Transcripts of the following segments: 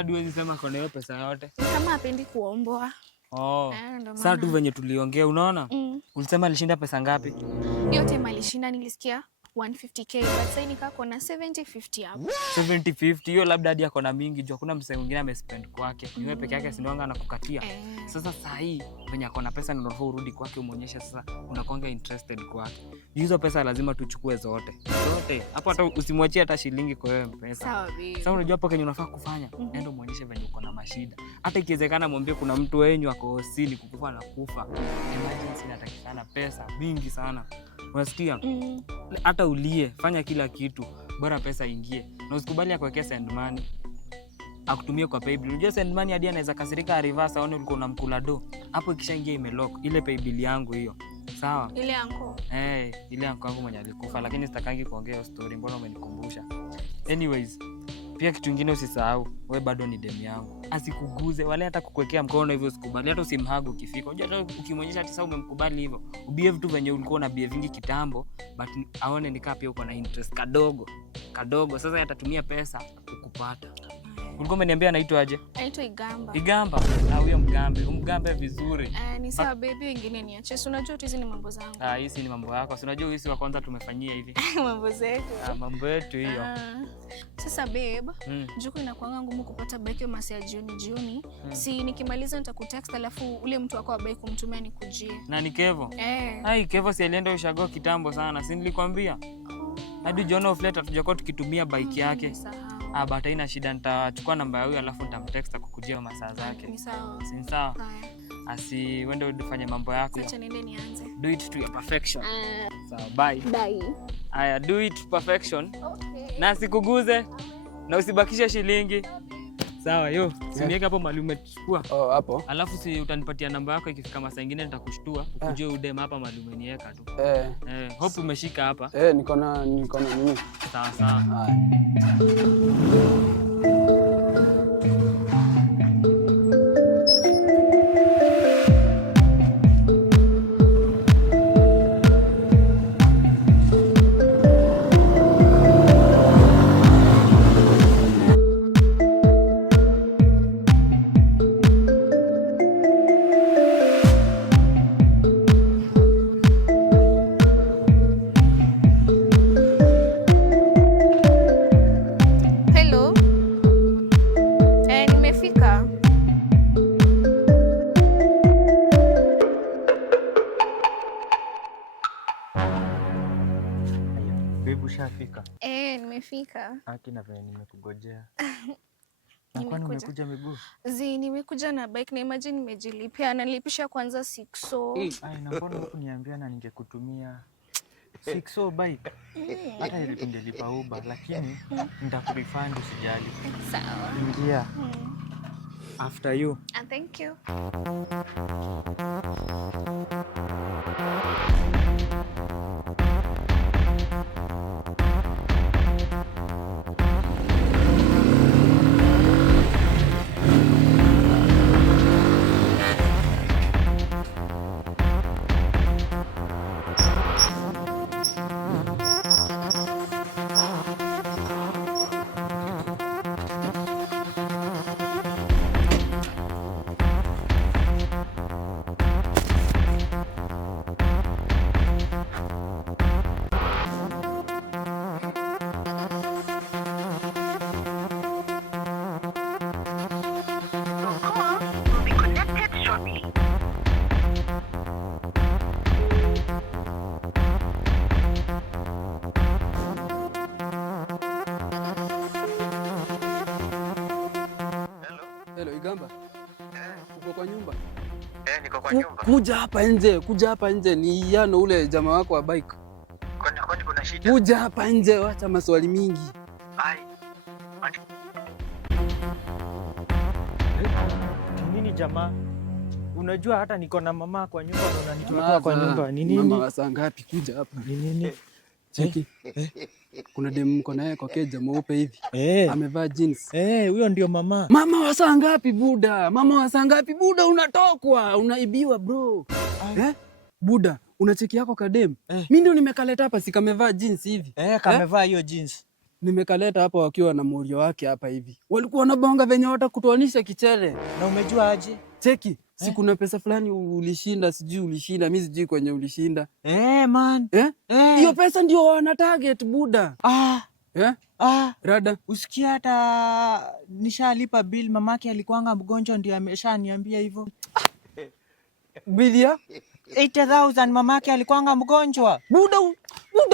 hadi huwezi sema kona hiyo pesa yote? Kama hapendi kuomboa. Sasa tu venye tuliongea unaona? Ulisema alishinda pesa ngapi? Yote alishinda nilisikia 150k, but sasa nikaa kona 70-50 hapo. 70-50 hiyo labda hadi akona mingi juu hakuna msee mwingine amespend kwake. Ni wewe peke yake sindoanga anakukatia. Sasa saa hii venye akona pesa ndio unafaa urudi kwake umuonyeshe sasa unakonga interested kwake. Hizo pesa lazima tuchukue zote. Zote. Hapo hata usimwachie hata shilingi kwa wewe mpesa. Sawa babe. Sasa unajua hapo kenye unafaa kufanya? Nenda muonyeshe venye uko na mashida. Hata ikiwezekana mwambie kuna mtu wenyu ako hosili kukufa na kufa. Emergency inatakikana pesa mingi sana. Unasikia? Hata ulie, fanya kila kitu, bora pesa ingie. Na usikubali akuwekea send money. Akutumie kwa paybill. Unajua send money hadi anaweza kasirika reverse aone ulikuwa unamkula do. Hapo ikishaingia imelock ile paybill yangu hiyo. Sawa? Ile yangu. Ile yangu mwenye alikufa, lakini sitakangi kuongea hiyo story, mbona umenikumbusha. Anyways, pia kitu kingine usisahau, wewe bado ni demu yangu. Asikuguze wala hata kukuwekea mkono hivyo usikubali. Hata usimhagu ukifika. Unajua ukimwonyesha ati sasa umemkubali hivyo, ubehave tu venye ulikuwa na behave kitambo, but aone nikaa pia uko na interest kadogo. Sasa atatumia pesa kukupata. Ulikuwa umeniambia anaitwa aje? Anaitwa Igamba. Igamba? Na huyo mgambe vizuri. Ni sawa baby, wengine niache. Si unajua hizi ni mambo zangu. Hizi ni mambo yako. Si unajua hizi wa kwanza tumefanyia hivi. Mambo zetu. Mambo yetu hiyo. Sasa babe, juku inakuanga ngumu kupata bike masaa ya jioni. Si nikimaliza nitakutext alafu ule mtu wako wa bike kumtumia nikujie. Na ni Kevo? Kevo si alienda ushago kitambo sana. Si nilikwambia? Hadi John of Letter tujakuwa tukitumia bike yake. But haina shida, nitachukua namba ya huyo alafu nitamtext kukujia masaa zake. Ni sawa. Si sawa? Asi wende ufanye mambo yako. Acha niende nianze. Do it to your perfection. Sawa, bye. Bye. Aya, do it to perfection. Okay. Na sikiguze na usibakishe shilingi. Sawa, siniweke hapo mali umechukua. Hapo. Alafu si utanipatia namba yako ikifika masaa nyingine nitakushtua ukuje udem hapa mali umeniweka tu. Hope umeshika hapa. Niko na nini? Sawa. Ushafika? Nimefika. Haki na vile nimekugojea. Na kwani umekuja miguu? Nimekuja na bike na imagine nimejilipia, nalipisha kwanza 600. Na mbona hukuniambia na ningekutumia 600 bike? Hata ile tungelipa Uber lakini nitakurefund usijali. Sawa. Ingia. After you. Thank you. Hello, Igamba. Uko kwa nyumba? Niko kwa nyumba. Kuja hapa nje ni Yano ule jamaa wako wa bike. Kwani kuna shida? Kuja hapa nje, acha maswali mingi. Nini jamaa? Unajua hata niko na mama kwa nyumba na unanitoa kwa nyumba. Ni nini? Mama saa ngapi kuja hapa? Ni nini? Cheki. Kuna demu mko naye kwa keja mweupe hivi. Amevaa jeans. Huyo ndio mama. Mama wa saa ngapi buda? Unatokwa, unaibiwa bro. Buda, unacheki yako kademu. Mimi ndio nimekaleta hapa si kamevaa jeans hivi. Kamevaa hiyo jeans. Nimekaleta hapa wakiwa na morio wake hapa hivi. Walikuwa wanabonga venye watakutoanisha kichere. Na umejua aje? Cheki, si kuna pesa fulani ulishinda, sijui ulishinda, mimi sijui kwenye ulishinda. Man. Hiyo pesa ndio wana target buda. Rada, usikia hata nishalipa bill, mamake alikuanga mgonjwa ndio ameshaniambia hivyo. Bilia 80,000 mamake alikuanga mgonjwa. Buda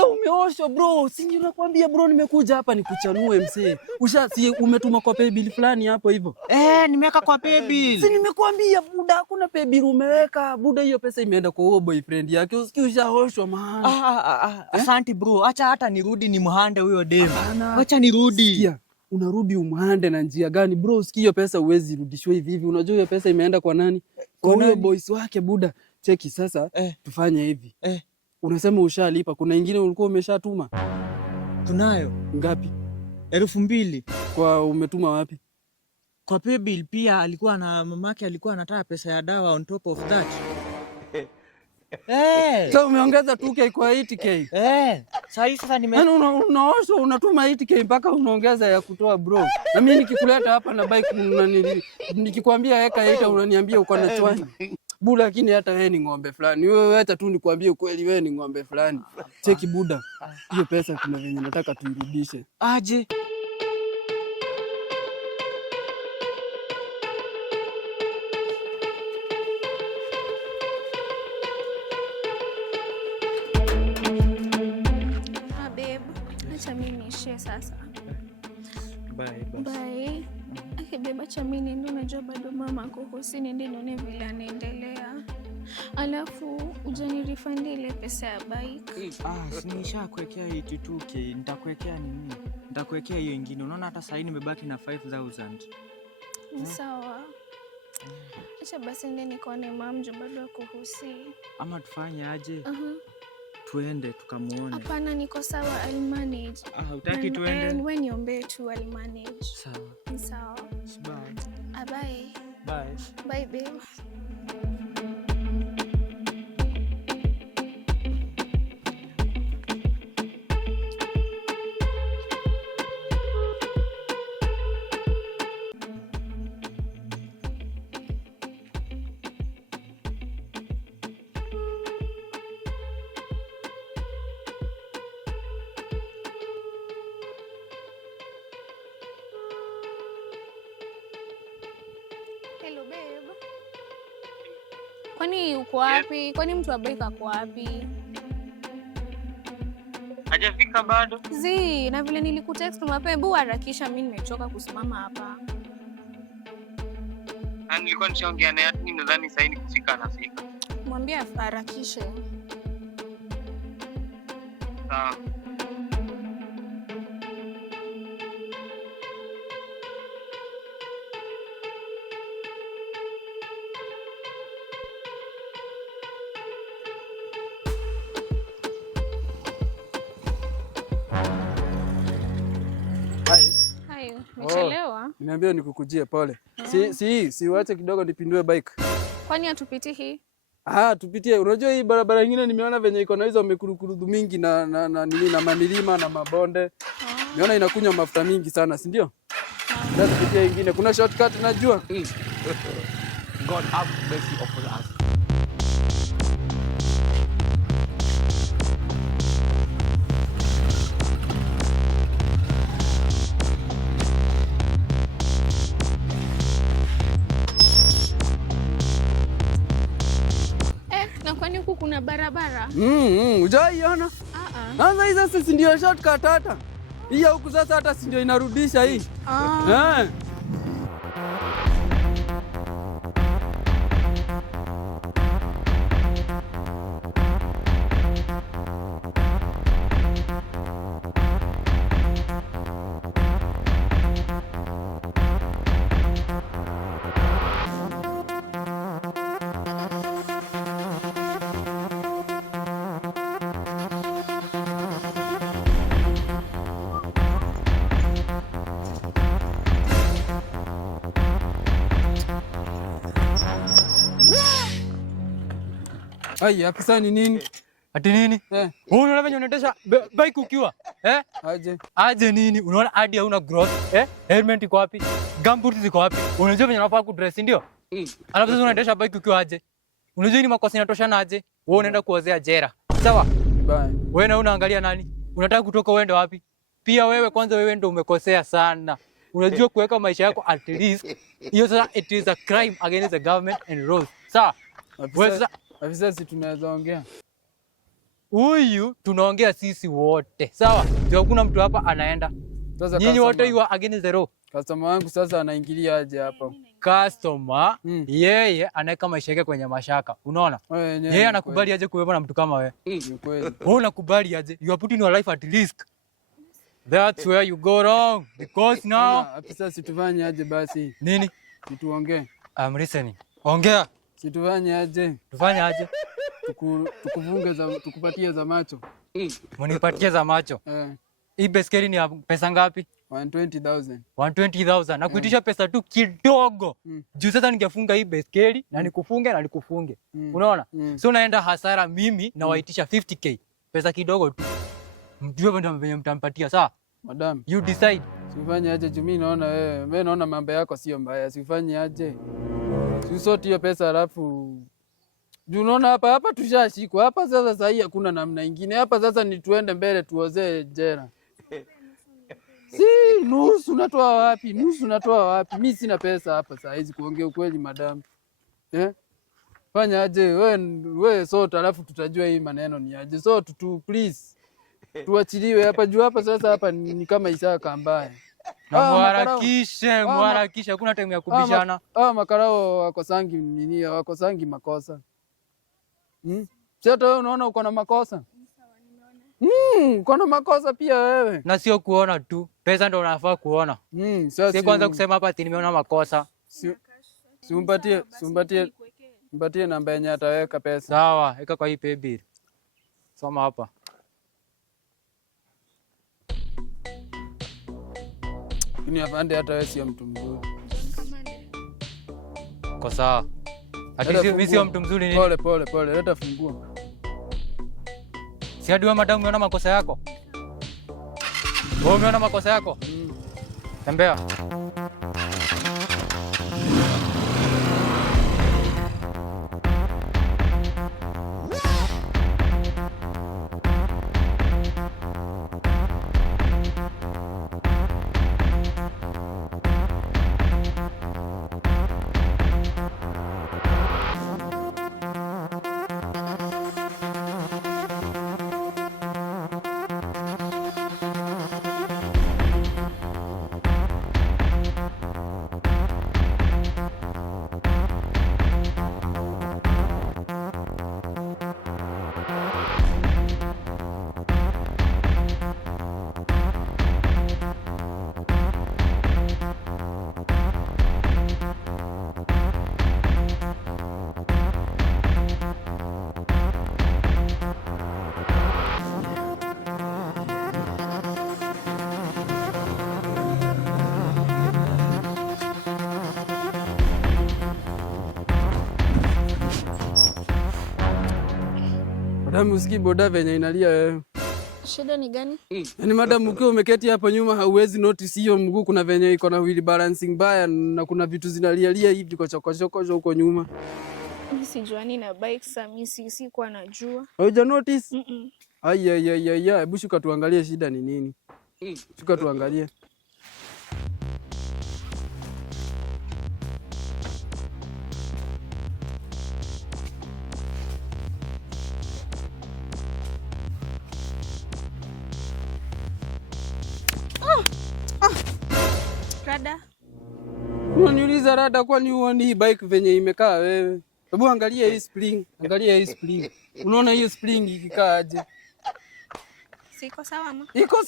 umeoshwa bro. Si nakwambia bro, nimekuja hapa nikuchanue msee. Si umetuma kwa pay bill fulani hapo hivyo? Nimeweka kwa pay bill. Si nimekwambia buda, hakuna pay bill umeweka. Buda, hiyo pesa imeenda kwa huo boyfriend yake. Usikii ushaoshwa maana. Asante bro. Acha hata nirudi ni muhande huyo demu. Acha nirudi. Sikia, unarudi umhande na njia gani bro? Usikii hiyo pesa uwezi rudishwa hivi hivi. Unajua hiyo pesa imeenda kwa nani? Kwa huyo boys wake buda. Cheki sasa, tufanye hivi. Unasema ushalipa, kuna ingine ulikuwa umeshatuma? Tunayo. Ngapi? 2,000. Kwa umetuma wapi? Kwa pay bill pia alikuwa na mamake alikuwa anataka pesa ya dawa on top of that. So umeongeza 2K kwa 8K. Sasa unaoshwa unatuma 8K mpaka unaongeza ya kutoa bro. Na mimi nikikuleta hapa na bike nikikwambia weka 8 unaniambia uko na chwani. Buda, lakini hata wewe ni ng'ombe fulani. Wewe acha tu nikwambie ukweli, wewe ni ng'ombe fulani. Cheki buda, hiyo pesa kuna venye nataka tuirudishe. Aje? Babe, acha mimi niishie sasa. Bye. Babe, acha mimi niende, unajua bado mama ako hosi, niende nione vile anaendelea. Alafu ujanirifandi ile pesa ya bike. Nishakuwekea 82K. Nitakuwekea nini? Nitakuwekea hiyo ingine. Unaona hata sasa nimebaki na 5,000. Ni sawa. Acha basi nende nikaone mama, bado ako hosi. Ama tufanye aje? Tuende tukamuone. Hapana, niko sawa, I'll manage. Hutaki tuende? Wewe niombe tu, I'll manage. Sawa. Ni sawa. Bye. Bye. Bye. Bye babe. Hello babe. Kwani uko wapi? Kwani mtu wa bike ako wapi? Hajafika bado. Na vile nilikutext mapema, hebu harakisha, mimi nimechoka kusimama hapa. Nilikuwa nishaongea naye, nadhani sasa ni kufika anafika. Mwambie harakishe. Sawa. Hayo, umechelewa? Nimeambia nikukujie pole. Si uache kidogo nipindue bike. Kwani hatupiti hii? Tupitie. Unajua hii barabara nyingine nimeona venye iko na hizo mekurukurudu mingi na manilima na mabonde. Nimeona inakunywa mafuta mingi sana, si ndio? Ndio tupitie nyingine. Kuna shortcut najua. God have mercy upon us. Na kwani huku kuna barabara? Hujaiona? Sasa hii sasa si ndio shortcut hata. Hii huku sasa hata si ndio inarudisha hii. Ai, hapa sasa ni nini? Ati nini? Wewe unaona venye unaendesha bike ukiwa? Aje nini? Unaona hadi hauna gross, helmet iko wapi? Gumboots ziko wapi? Unajua venye unafaa kudress ndio? Alafu sasa unaendesha bike ukiwa aje? Unajua ni makosa inatoshana aje? Wewe unaenda kuozea jera. Sawa? Bye. Wewe na unaangalia nani? Unataka kutoka uende wapi? Pia wewe kwanza wewe ndio umekosea sana. Unajua kuweka maisha yako at risk. Hiyo sasa it is a crime against the government and rules. Sawa? Afisa si tunaweza ongea. Huyu tunaongea sisi wote. Sawa? Ndio hakuna mtu hapa anaenda. Sasa nyinyi wote you are against the law. Customer wangu sasa anaingilia aje hapa? Customer yeye anaweka maisha yake kwenye mashaka. Unaona? Yeye anakubali aje kuwepo na mtu kama wewe? Ni kweli. Wewe unakubali aje? You are putting your life at risk. That's where you go wrong. Because now afisa situfanye aje basi? Nini? Tuongee. I'm listening. Ongea. Situfanye aje? Tufanye aje? Tukupatie za macho. Mnipatie za macho. Hii baiskeli ni pesa ngapi? 120,000. 120,000. Na kuitisha pesa tu kidogo. Juu sasa ningefunga hii baiskeli na nikufunge na nikufunge. Unaona? So naenda hasara mimi na waitisha 50k. Pesa kidogo tu. Mjue ndio venye mtampatia sawa? Madam, you decide. Sifanye aje juu mimi naona wewe naona mambo yako sio mbaya. Sifanye aje. Usoti hiyo pesa alafu juu unaona hapa tushashikwa. Hapa sasa hii hakuna namna nyingine. Hapa sasa ni tuende mbele tuozee jera. Si nusu natoa wapi? Mimi sina pesa hapa saa hizi kuongea ukweli madam. Fanya aje wewe sota alafu tutajua hii maneno ni aje. So please tuachiliwe hapa juu hapa sasa hapa ni kama Isaka mbaya. Muharakishe hakuna time ya kubishana. Makarao wakosangi nini? Wakosangi makosa. Sasa wewe unaona uko na makosa? Uko na makosa pia wewe. Na sio kuona tu. Pesa ndio unafaa kuona. Si kwanza kusema hapa ati nimeona makosa. Mpatie namba yenye ataweka pesa. Sawa, weka kwa hii pay bill. Soma hapa. Ni afande hata wewe sio mtu mzuri. Kwa sawa. Hadi mimi sio mtu mzuri nini? Pole, leta funguo. Si hadi wewe madamu umeona makosa yako? Wewe umeona makosa yako? Tembea. Madam usikii boda venye inalia wewe. Shida ni gani? Yaani madam ukiwa umeketi hapo nyuma hauwezi notice hiyo mguu kuna venye iko na wheel balancing baya na kuna vitu zinalialia hivi kwa choko huko nyuma. Mimi sijuani na bike saa mimi sikuwa najua. Hauja notice? Aya, hebu shuka tuangalie shida ni nini. Shuka tuangalie. Rada. Unaniuliza rada kwani huoni hii bike venye imekaa wewe? Hebu angalia hii spring. Unaona hiyo spring ikikaa aje? Siko sawa ama? Iko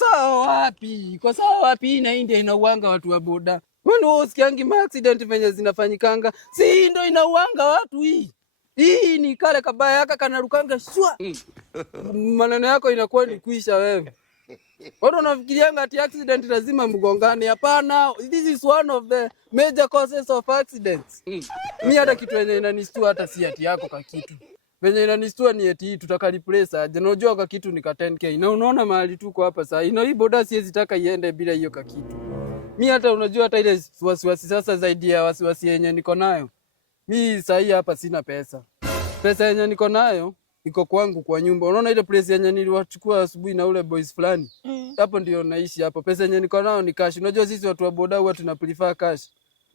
sawa wapi? Na India inauanga watu wa boda. Wewe usikiangi accident venye zinafanyikanga. Si ndio inauanga watu hii. Hii ni kale kabaya yaka kanarukanga shwa. Maneno yako inakuwa ni kuisha wewe. Watu unafikirianga ati accident lazima mgongane. Hapana, this is one of the major causes of accidents. Mimi hata kitu yenye inanistua hata si ati yako ka kitu. Venye inanistua ni eti tutakaliplace aje. Na unajua kitu ni ka 10k. Na unaona mahali tuko hapa sasa. Hii boda siwezi taka iende bila hiyo kitu. Mimi hata unajua hata ile wasiwasi sasa zaidi ya wasiwasi yenye niko nayo. Mimi sasa hii hapa sina pesa. Pesa yenye niko nayo iko kwangu kwa nyumba. Unaona ile place yenye niliwachukua asubuhi na ule boys fulani. Hapo ndio naishi hapo. Pesa yenye niko nayo ni cash. Unajua sisi watu wa boda huwa tuna prefer cash.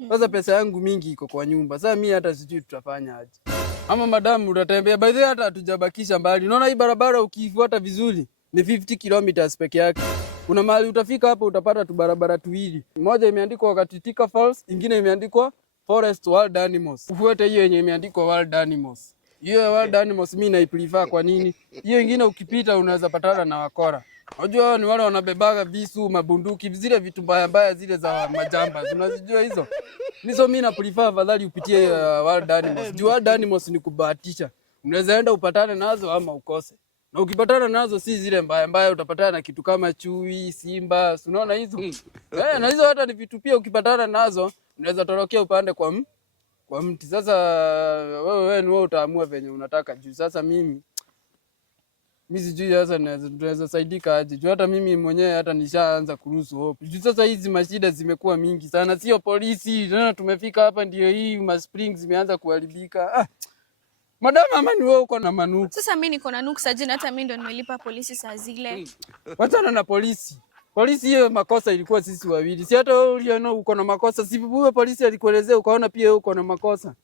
Sasa pesa yangu mingi iko kwa nyumba. Sasa mimi hata sijui tutafanya aje. Ama madamu utatembea. By the way hata hatujabakisha mbali. Unaona hii barabara ukifuata vizuri ni 50 kilometers peke yake. Kuna mahali utafika hapo utapata tu barabara tuwili. Moja imeandikwa Katitika Falls, ingine imeandikwa Forest Wild Animals. Ufuate hiyo yenye imeandikwa Wild Animals. Hiyo Wild Animals mimi naiprefer kwa nini? Hiyo ingine ukipita unaweza patana na wakora. Unajua ni wale wanabebaga visu, mabunduki, zile vitu mbaya zile za majamba. Unazijua hizo? Nizo mimi na prefer afadhali upitie Wild Animals. Juu Wild Animals ni kubahatisha. Unaweza enda upatane nazo ama ukose. Na ukipatana nazo si zile mbaya utapatana na kitu kama chui, simba, unaona hizo? Na hizo hata ni vitu pia ukipatana nazo unaweza torokea upande kwa mti. Sasa wewe utaamua venye unataka juu. Sasa mimi sijui sasa naweza saidika aje. Juu hata mimi mwenyewe hata nishaanza kuruhusu hope. Juu sasa hizi mashida zimekuwa mingi sana. Sio polisi, tena tumefika hapa ndio hii ma springs zimeanza kuharibika. Madam ama ni wewe uko na manuku? Sasa mimi niko na nuku aje na hata mimi ndo nimelipa polisi saa zile. Wachana na polisi. Polisi hiyo makosa ilikuwa sisi wawili. Si hata wewe uliona uko na makosa. Si wewe polisi alikuelezea ukaona pia wewe uko na makosa.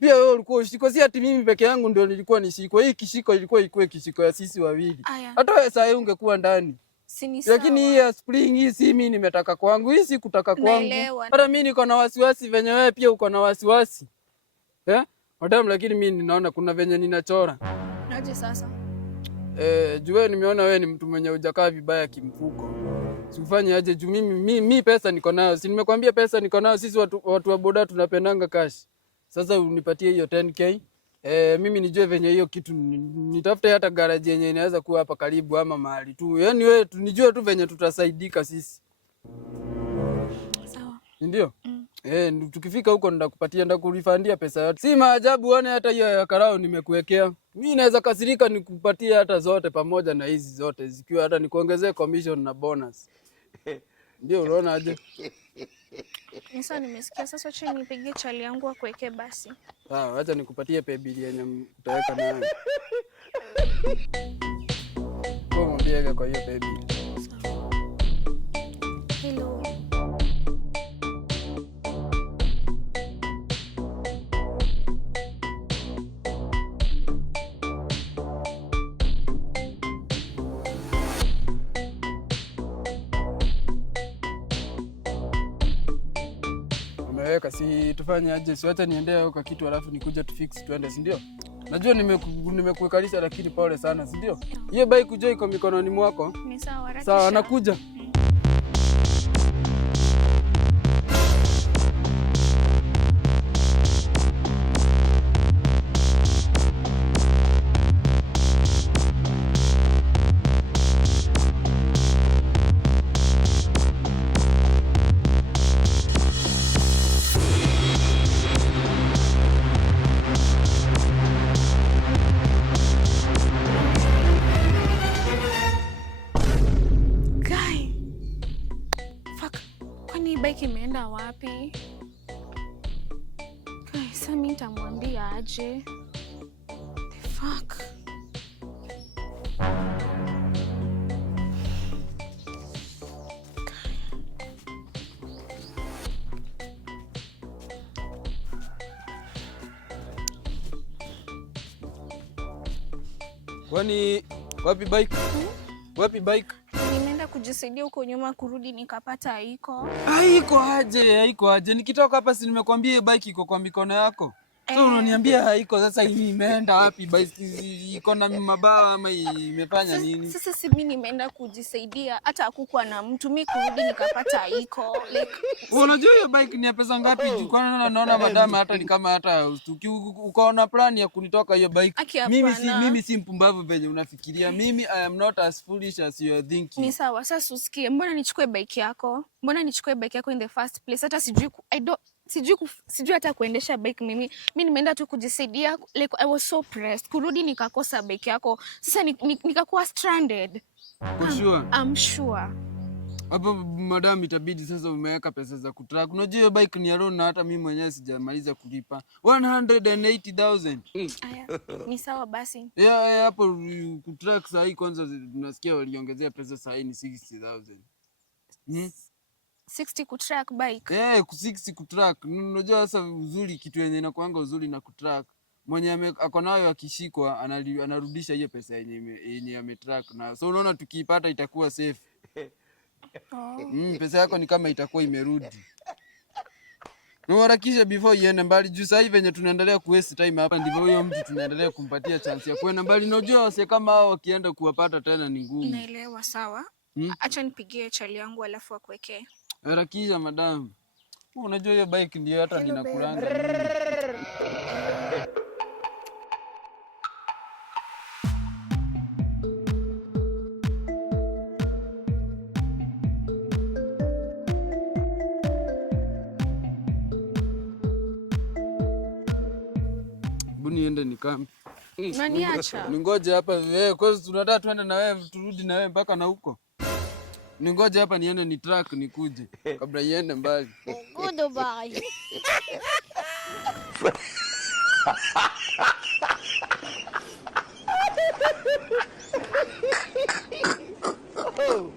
Pia wewe ulikuwa ushiko, si ati mimi peke yangu ndio nilikuwa nishiko. Hii kishiko ilikuwa ikuwe kishiko ya sisi wawili. Hata wewe sasa ungekuwa ndani. Lakini hii ya spring hii si mimi nimetaka kwangu. Hii si kutaka kwangu. Hata mimi niko na wasiwasi venye wewe pia uko na wasiwasi. Madam, lakini mimi ninaona kuna venye ninachora. Naje sasa? Juu wewe nimeona wewe ni mtu mwenye hujakaa vibaya kimfuko. Sifanye aje juu mimi pesa niko nayo. Si nimekwambia pesa niko nayo, sisi watu wa boda tunapendanga cash. Sasa unipatie hiyo 10k. Mimi nijue venye hiyo kitu nitafute hata garage yenye inaweza kuwa hapa karibu ama mahali tu. Yaani wewe nijue tu venye tutasaidika sisi. Sawa. Ndio? Tukifika huko ndakupatia ndakurifandia pesa yote. Si maajabu uone hata hiyo ya karao nimekuwekea. Mimi naweza kasirika nikupatie hata zote pamoja na hizi zote zikiwa hata nikuongezee commission na bonus. Ndio unaona aje? Sasa nimesikia, sasa acha nipigie chali yangu akuweke basi. Sawa, acha nikupatie pebili yenye utaweka nayo. Kwa mwambie kwa hiyo pebili. Hello. Si tufanye aje? Si wacha niendee huko kitu alafu nikuja tufix tuende, si ndio? Najua nimekuikalisha lakini pole sana, si ndio? Hiyo bike kujua iko mikononi mwako. Ni sawa, harakisha. Sawa, nakuja. Bike imeenda wapi? Sasa mimi nitamwambia aje? The fuck? Kwani wapi bike? Wapi bike? Nimeenda kujisaidia huko nyuma, kurudi nikapata haiko. Haiko aje? Nikitoka hapa si nimekwambia bike iko kwa mikono yako. So unaniambia haiko, sasa hii imeenda wapi? Bike iko na mabawa ama imefanya nini? Sasa si mimi nimeenda kujisaidia, hata hakukuwa na mtu, mimi kurudi nikapata haiko. Like unajua hiyo bike ni ya pesa ngapi? Kwa naona madama hata ni kama hata ukaona plan ya kunitoka hiyo bike. Mimi si mpumbavu venye unafikiria. Mimi I am not as foolish as you are thinking. Ni sawa, sasa usikie. Mbona nichukue bike yako? In the first place? Hata sijui sijui hata kuendesha bike mimi. Mimi nimeenda tu kujisaidia, like I was so pressed. Kurudi nikakosa bike yako. Sasa nikakuwa stranded. Sure. I'm sure. Hapo madam, itabidi sasa umeweka pesa za kutrack. Unajua hiyo bike ni ya loan na hata mimi mwenyewe sijamaliza kulipa 180,000. Aya, ni sawa basi. Yeah, hapo kutrack saa hii kwanza tunasikia waliongezea pesa saa hii ni 60,000. 60 kutrack bike. 60 kutrack. Unajua sasa uzuri, kitu yenye inakuanga uzuri na kutrack, mwenye ako nayo akishikwa anarudisha hiyo pesa yenye ametrack na. So unaona tukiipata itakuwa safe. Pesa yako ni kama itakuwa imerudi. Na harakisha before iende mbali, juu sasa hivi venye tunaendelea kuwaste time hapa ndivyo huyo mtu tunaendelea kumpatia chance ya kwenda mbali. Unajua wase kama hao wakienda kuwapata tena ni ngumu. Naelewa, sawa. Acha nipigie chali yangu alafu akuwekee. Harakisha madam. Unajua hiyo bike ndio hata ninakulanga. Niende nikambi. Unaniacha? Ningoje hapa kwa tunataka tuende na wewe, turudi na wewe mpaka na huko. Ningoje hapa niende ni track nikuje kabla iende mbali. Goodbye. Oh,